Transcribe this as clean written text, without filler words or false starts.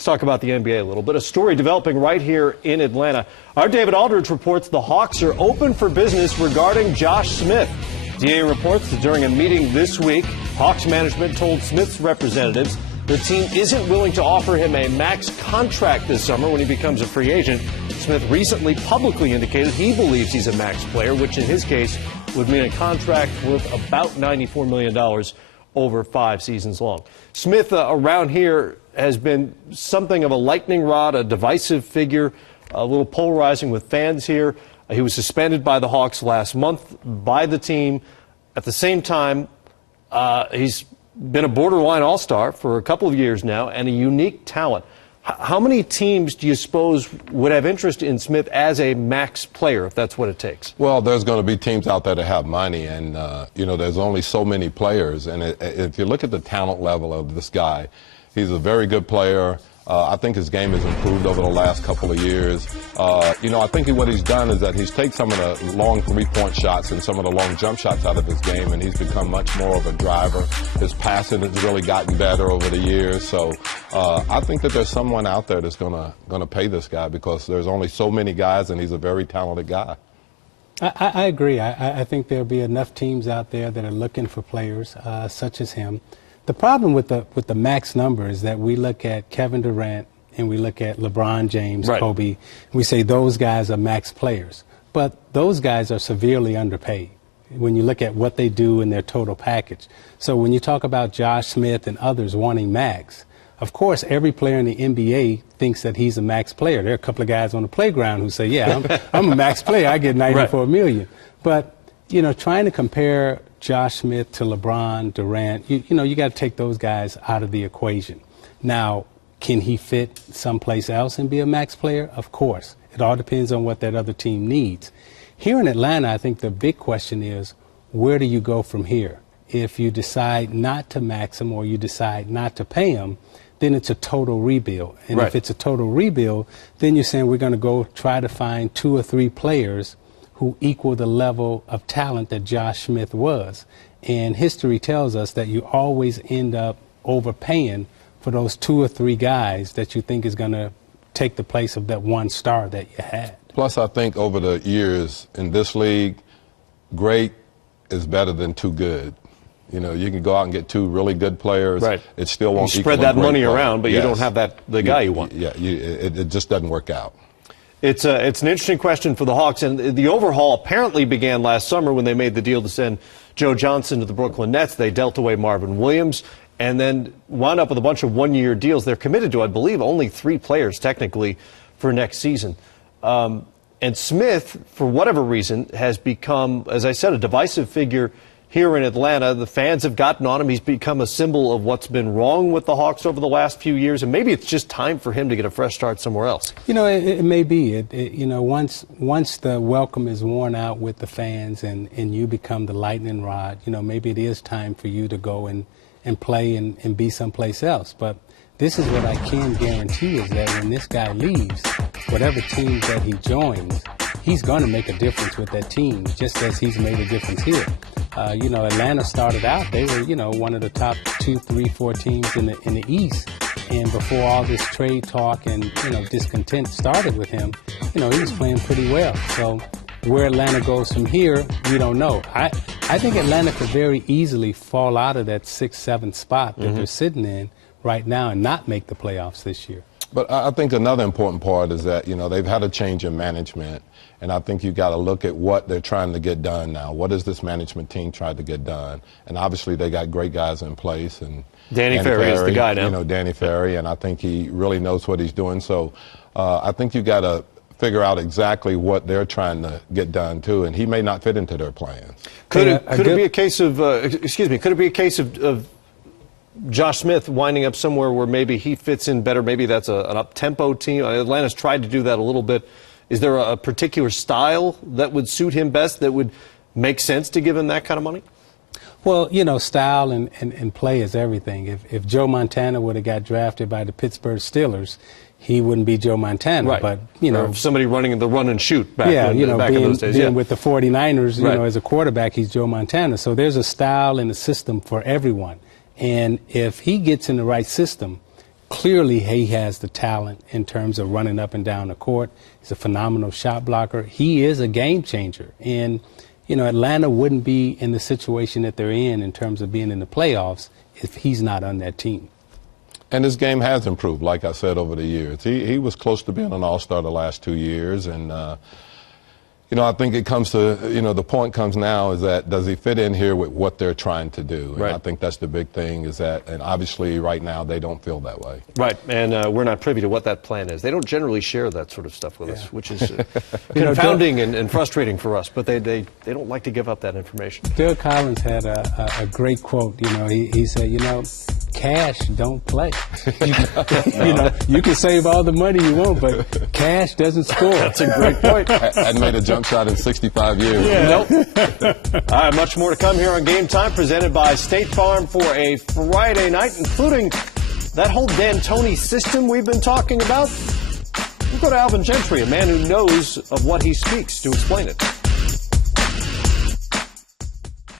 Let's talk about the NBA a little bit. A story developing right here in Atlanta. Our David Aldridge reports the Hawks are open for business regarding Josh Smith. DA reports that during a meeting this week, Hawks management told Smith's representatives the team isn't willing to offer him a max contract this summer when he becomes a free agent. Smith recently publicly indicated he believes he's a max player, which in his case would mean a contract worth about $94 million over 5 seasons long. Smith around here has been something of a lightning rod, a divisive figure, a little polarizing with fans here. He was suspended by the Hawks last month by the team. At the same time, he's been a borderline all-star for a couple of years now and a unique talent. How many teams do you suppose would have interest in Smith as a max player, if that's what it takes? Well, there's going to be teams out there that have money, and, there's only so many players. And if you look at the talent level of this guy, he's a very good player. I think his game has improved over the last couple of years. I think what he's done is that he's taken some of the long three-point shots and some of the long jump shots out of his game, and he's become much more of a driver. His passing has really gotten better over the years. So I think that there's someone out there that's gonna pay this guy because there's only so many guys, and he's a very talented guy. I agree. I think there'll be enough teams out there that are looking for players such as him. The problem with the max number is that we look at Kevin Durant and we look at LeBron James, right, Kobe, and we say those guys are max players. But those guys are severely underpaid when you look at what they do in their total package. So when you talk about Josh Smith and others wanting max, of course, every player in the NBA thinks that he's a max player. There are a couple of guys on the playground who say, yeah, I'm a max player. I get $94 million. But, trying to compare Josh Smith to LeBron, Durant, you got to take those guys out of the equation. Now, can he fit someplace else and be a max player? Of course. It all depends on what that other team needs. Here in Atlanta, I think the big question is, where do you go from here? If you decide not to max him or you decide not to pay him, then it's a total rebuild. And if it's a total rebuild, then you're saying we're going to go try to find 2 or 3 players who equal the level of talent that Josh Smith was. And history tells us that you always end up overpaying for those 2 or 3 guys that you think is going to take the place of that one star that you had. Plus, I think over the years in this league, great is better than too good. You can go out and get 2 really good players. Right. It still won't equal spread that money around, but you don't have the guy you want. Yeah, it just doesn't work out. It's an interesting question for the Hawks, and the overhaul apparently began last summer when they made the deal to send Joe Johnson to the Brooklyn Nets. They dealt away Marvin Williams and then wound up with a bunch of one-year deals. They're committed to, I believe, only 3 players technically for next season. And Smith, for whatever reason, has become, as I said, a divisive figure here in Atlanta. The fans have gotten on him. He's become a symbol of what's been wrong with the Hawks over the last few years, and maybe it's just time for him to get a fresh start somewhere else. It may be. Once the welcome is worn out with the fans and you become the lightning rod, maybe it is time for you to go and play and be someplace else. But this is what I can guarantee is that when this guy leaves, whatever team that he joins, he's going to make a difference with that team, just as he's made a difference here. Atlanta started out, they were, one of the top 2, 3, 4 teams in the East. And before all this trade talk and, discontent started with him, he was playing pretty well. So where Atlanta goes from here, we don't know. I think Atlanta could very easily fall out of that 6th, 7th spot that they're sitting in right now and not make the playoffs this year. But I think another important part is that, they've had a change in management. And I think you got to look at what they're trying to get done now. What does this management team try to get done? And obviously they got great guys in place. And Danny Ferry is the guy now. Danny Ferry, and I think he really knows what he's doing. So I think you got to figure out exactly what they're trying to get done too, and he may not fit into their plans. Could it be a case of could it be a case of Josh Smith winding up somewhere where maybe he fits in better? Maybe that's an up-tempo team. Atlanta's tried to do that a little bit. Is there a particular style that would suit him best, that would make sense to give him that kind of money? Well, style and play is everything. If Joe Montana would have got drafted by the Pittsburgh Steelers, he wouldn't be Joe Montana. Right. But, or somebody running the run and shoot back, back in those days. Being with the 49ers, as a quarterback, he's Joe Montana. So there's a style and a system for everyone. And if he gets in the right system, Clearly, he has the talent in terms of running up and down the court. He's a phenomenal shot blocker. He is a game changer. And, you know, Atlanta wouldn't be in the situation that they're in terms of being in the playoffs if he's not on that team. And his game has improved, like I said, over the years. He was close to being an all-star the last 2 years. And, you know, I think it comes to, you know, the point comes now is that does he fit in here with what they're trying to do? And right. I think that's the big thing is that, and obviously right now they don't feel that way. Right, and we're not privy to what that plan is. They don't generally share that sort of stuff with us, which is confounding and frustrating for us, but they don't like to give up that information. Bill Collins had a great quote. You know, he said, you know, cash don't play. You know, you can save all the money you want, but cash doesn't score. That's a great point. Hadn't made a jump shot in 65 years. Yeah. Nope. All right, much more to come here on Game Time, presented by State Farm for a Friday night, including that whole D'Antoni system we've been talking about. We'll go to Alvin Gentry, a man who knows of what he speaks, to explain it.